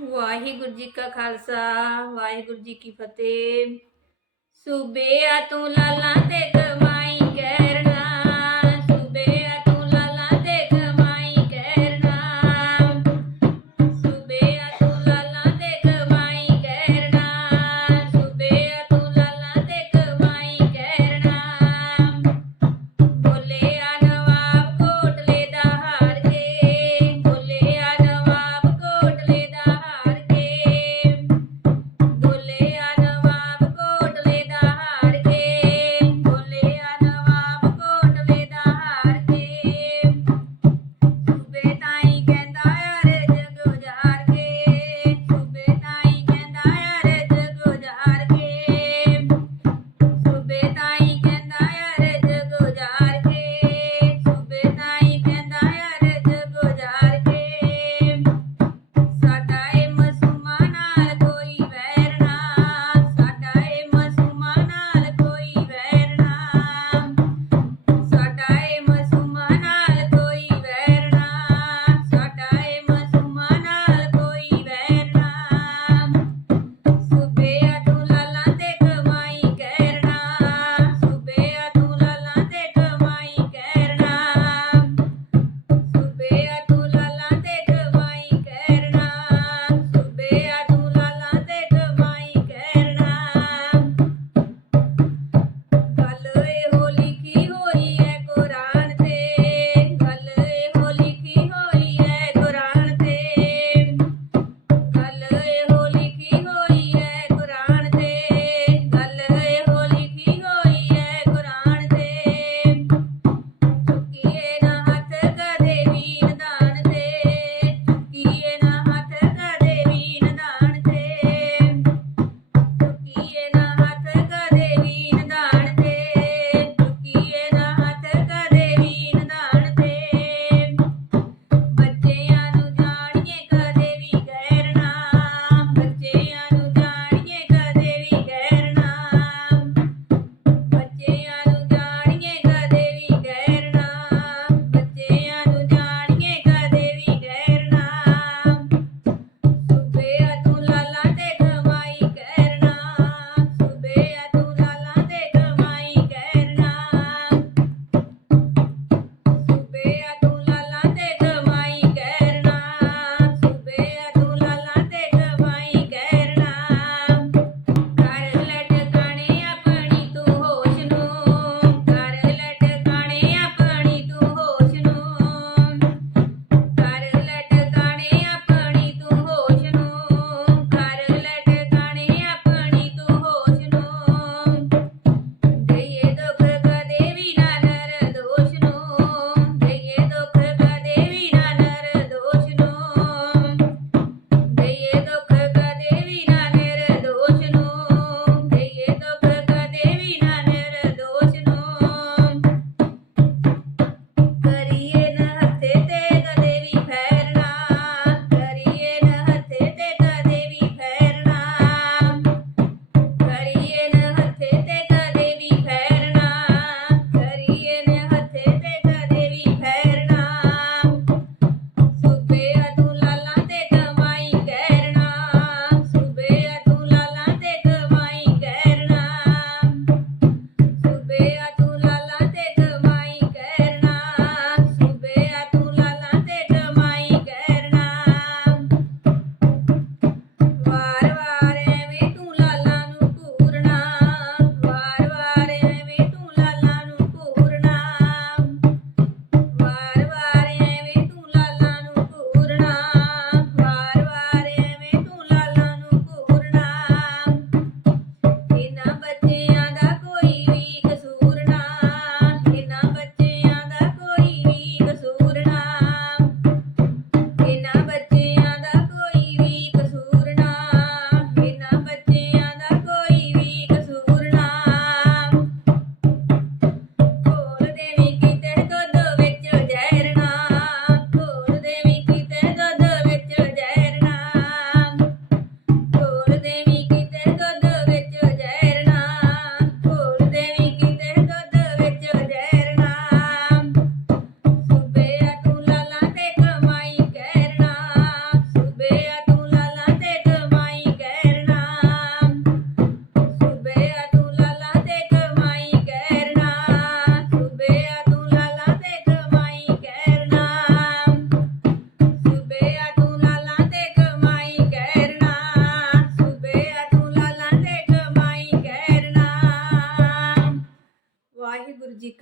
ਵਾਹਿਗੁਰੂ ਜੀ ਕਾ ਖਾਲਸਾ, ਵਾਹਿਗੁਰੂ ਜੀ ਕੀ ਫਤਿਹ। ਸੂਬੇ ਆ ਤੂੰ ਲਾਲਾਂ ਤੇ ਕਮਾਈ ਗਏ